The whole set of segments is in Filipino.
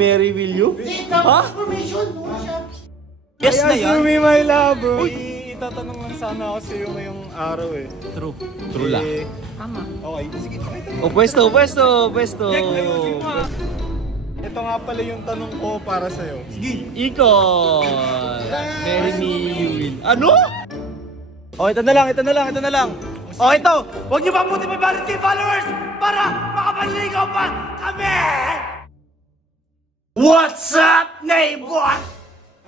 marry, will you? Ha? Yes na yan. Asumi, my lover. Itatanong lang sana ako sa'yo ngayong araw eh. True. True lang. Tama. Okay, sige, pakita mo. O, pwesto. Ito nga pala yung tanong ko para sa'yo. Sige. Ikot. Marry me, you will. Ano? Oh, ito na lang. Oh, ito. Huwag niyo pamuti may 100K followers para makapanligaw pa kami! What's up, neighbor?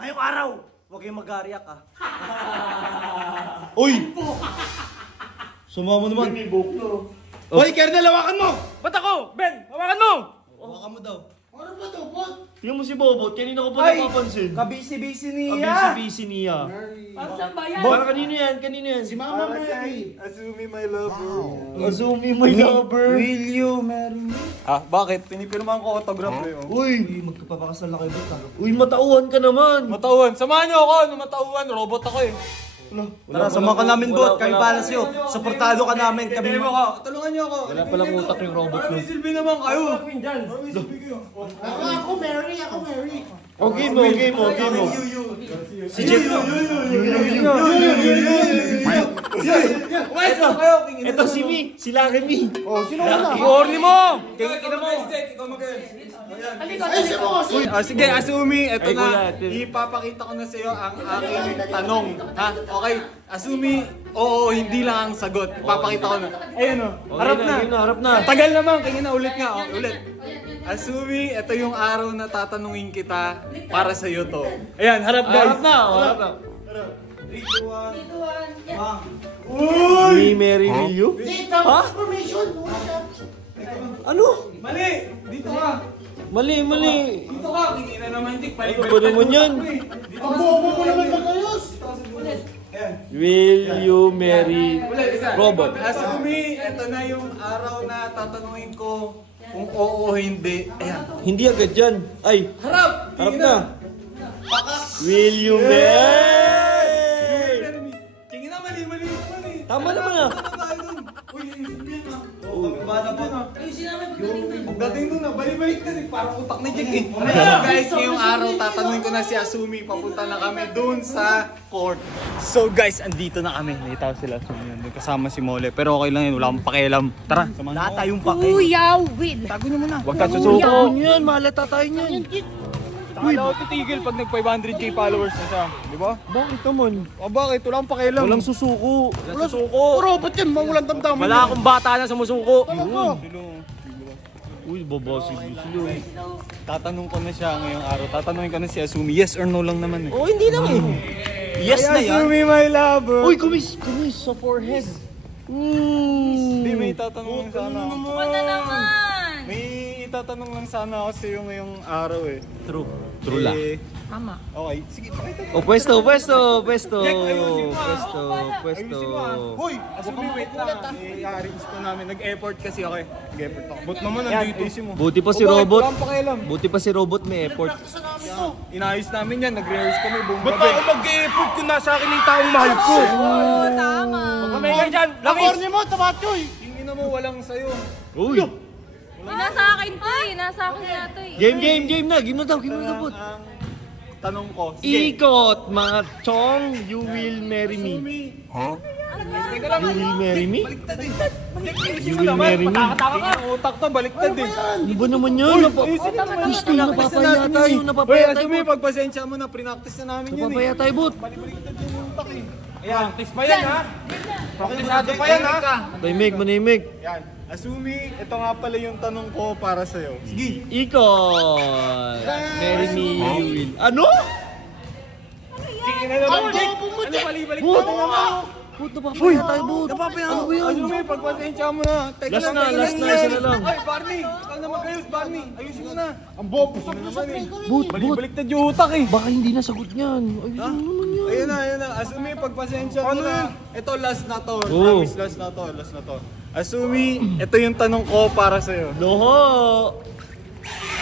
Ngayong araw, huwag kayong mag-aariyak ha. Uy! Sumama mo naman. Hoy, Kernel, hawakan mo! Ba't ako? Ben, hawakan mo! Hawakan mo daw. Ano ba ito, bot? Tingnan mo si Bobot. Kanina ko pa napapansin. Kabisi-bisi niya! Kabisi niya. Saan ba yan? Para kanino yan? Si Mama Mary. Asumi, my lover. Azumi, my lover. Will you marry me? Ah, bakit? Pinipirmahan ko autograph eh. Uy, magkapapakasal na kayo ba? Uy, matauhan ka naman. Matauhan. Samahan niyo ako. Matauhan. Robot ako eh. Tara, samahan ka namin, bot. Kami para sa'yo. Suportado ka namin. Kami Tulungan niyo ako. Wala palang utak yung robot mo. May silbi naman kayo. Ako, Mary. Okay mo. Si Jeff. Umayos lang kayo. Ito si Mi. Sila Remy. Oh, sino na? I-orni mo! Tingnan mo. Ikaw sige, Asumi, ito na. Ipapakita ko na sa iyo ang aking tanong. Ha? Okay? Asumi, oo, hindi lang ang sagot. Ipapakita ko na. Ayun o. Harap na. Tagal naman. Tingin na ulit nga. Ulit. Asumi, ito yung araw na tatanungin kita para sa iyo to. Ayan, harap guys. Harap na. 3, 2, 1. Me, Mary, will you? Ha? Ano? Mali! Dito ka! Mali. Dito ka! Tingin na naman, Tik. Ano ba naman yan? Ang bobo mo naman magayos. Will you marry Ulit, isa. robot? Asumi, ito na yung araw na tatanungin ko kung oo o hindi. Ayan. Hindi agad yan. Ay, Harap! harap Tingin na. Will you marry? Tingin na, mali. Tama naman ah. Uy, ayusin yan ah. Pagdating doon ah, balik na eh. Parang utak na Jack eh. So guys, ngayong araw tatanungin ko na si Asumi. Papunta na kami doon sa court. So guys, andito na kami. Nakita ko sila Asumi yun. Kasama si Mole. Pero okay lang yun, wala akong pakialam. Tara, samahan mo. tayong pake. Kuya Will. Tago niyo muna. Huwag ka susuko niyan. Malata tayo niyan. Uy, ako titigil pag nag 500K followers na siya. Di ba? Bakit naman? Bakit? Wala akong pakialam. Walang susuko. Robot yan, walang damdamin. Wala akong bata na sumusuko. Uy, babasig sila. Tatanong ko na siya ngayong araw. Tatanungin ko na si Asumi. Yes or no lang naman eh. Oo, hindi lang eh. Yes na yan. Asumi, my lover. Uy, kumis sa forehead. Hindi, may tatanong lang sana ako. Ano naman? May itatanong lang sana ako sa'yo ngayong araw eh. True lang. Tama. Okay, sige, pakita mo. O, pwesto. Ayusin mo ah. Pwesto. Hoy, Asumi, wait lang. I-arrange po namin. Nag-effort kasi ako eh. Nag-effort ako. Ba't naman nandito? Ayusin mo. Buti pa si Bakit? Robot. Wala akong pakialam. Buti pa si Robot may effort. Inayos namin yan. Nag-rehearse kami buong Ba't gabi. ako mag-e-effort kung nasa akin yung taong mahal ko? Oo, tama. Kami kayo dyan, langis! Corny mo, tabatyoy. Tingin na mo, walang sayo. Uy! Nasa akin to eh. Nasa akin na to eh. Game na. Game na daw, Bot. Ang tanong ko. Sige. Ikot, mga chong, you will marry me. You will marry me? You will marry me? Taka ka. Utak to, baliktad eh. Ano ba naman yun? Gusto yung napapaya tayo. Uy, Napapaya tayo, Asumi, Bot. pagpasensya mo na, prinactice na namin yun eh. Napapaya tayo, Bot. Baliktad yung utak eh. Practice pa yan ha? Praktisado pa yan ha? Manimik. Yan. Asumi, ito nga pala yung tanong ko para sa'yo. Sige. Ikot, marry me, you will. Ano? Tingin na naman, Jake. Ano balik-balik Bot! na naman? Bot, napapaya tayo, Bot. Ano ba yan? Asumi, pagpasensya mo na. Teka Last lang, na, isa na lang. Ay, Barney. Ikaw na mag-ayos, Barney. Ayusin mo na. Ang bobo sa naman eh. Bot. Balik-baliktad yung utak eh. Baka hindi nasagot niyan. Ayun naman yan. Ayun na. Asumi, pagpasensya mo na. Ito, last na to. Oo. Promise, last na to. Asumi, ito yung tanong ko para sa'yo. Loho!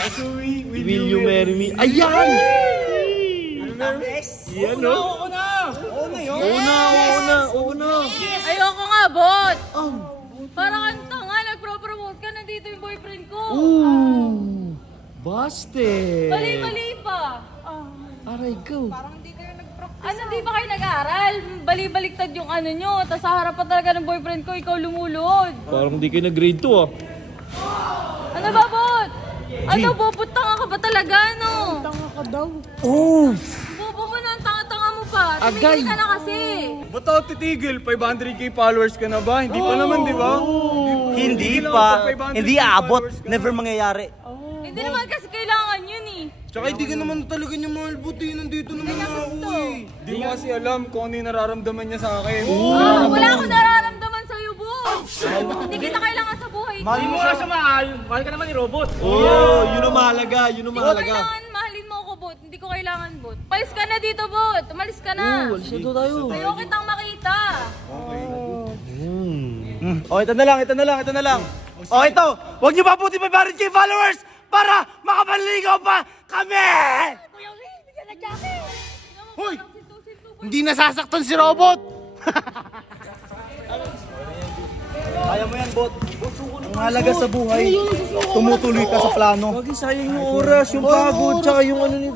Asumi, Will you marry me? Ayan! Yan, no? Oo na yun. Oo na. Ayoko nga, bot. Oh. Parang ang tanga. Nagpro-promote ka. Nandito yung boyfriend ko. Ooh! Busted! Mali-mali pa. Aray ko. Ano, di ba kayo nag-aaral? Bali-baliktad yung ano nyo. Tapos sa harap pa talaga ng boyfriend ko, ikaw lumulod. Parang di kayo nag-grade 2 ah. Ano ba, Bot? Ano, Bobot, tanga ka ba talaga, no? Tanga ka daw. Bobo mo na, ang tanga-tanga mo pa. Agay. Tumigil ka na kasi. Ba't ako titigil? 500k followers ka na ba? Hindi pa naman, di ba? Hindi lang pa. ako 500 Hindi aabot. followers ka na. Never mangyayari. Hindi naman kasi kailangan yun eh. Tsaka hindi ka naman talaga niya mahal, buti nandito naman ako eh. Di mo kasi alam kung ano yung nararamdaman niya sa akin. Wala akong nararamdaman sa'yo, Bot. Hindi kita kailangan sa buhay ko. Mahal mo siya sa mahal. Mahal ka naman ni Robot. Yun ang mahalaga, yun ang Hindi ko mahalaga. kailangan, mahalin mo ako, Bot. Hindi ko kailangan, Bot. Umalis ka na dito, Bot. Umalis ka na. Dito tayo. Ayaw kitang makita. Ito na lang, ito na lang, ito na lang. Ito. Huwag niyo mabuti 500k followers para makapanligaw pa kami! Hoy! Hindi nasasaktan si Robot! Kaya mo yan, bot. Ang halaga sa buhay, tumutuloy ka sa plano. Huwag sayang yung oras, yung pagod, tsaka yung ano ni...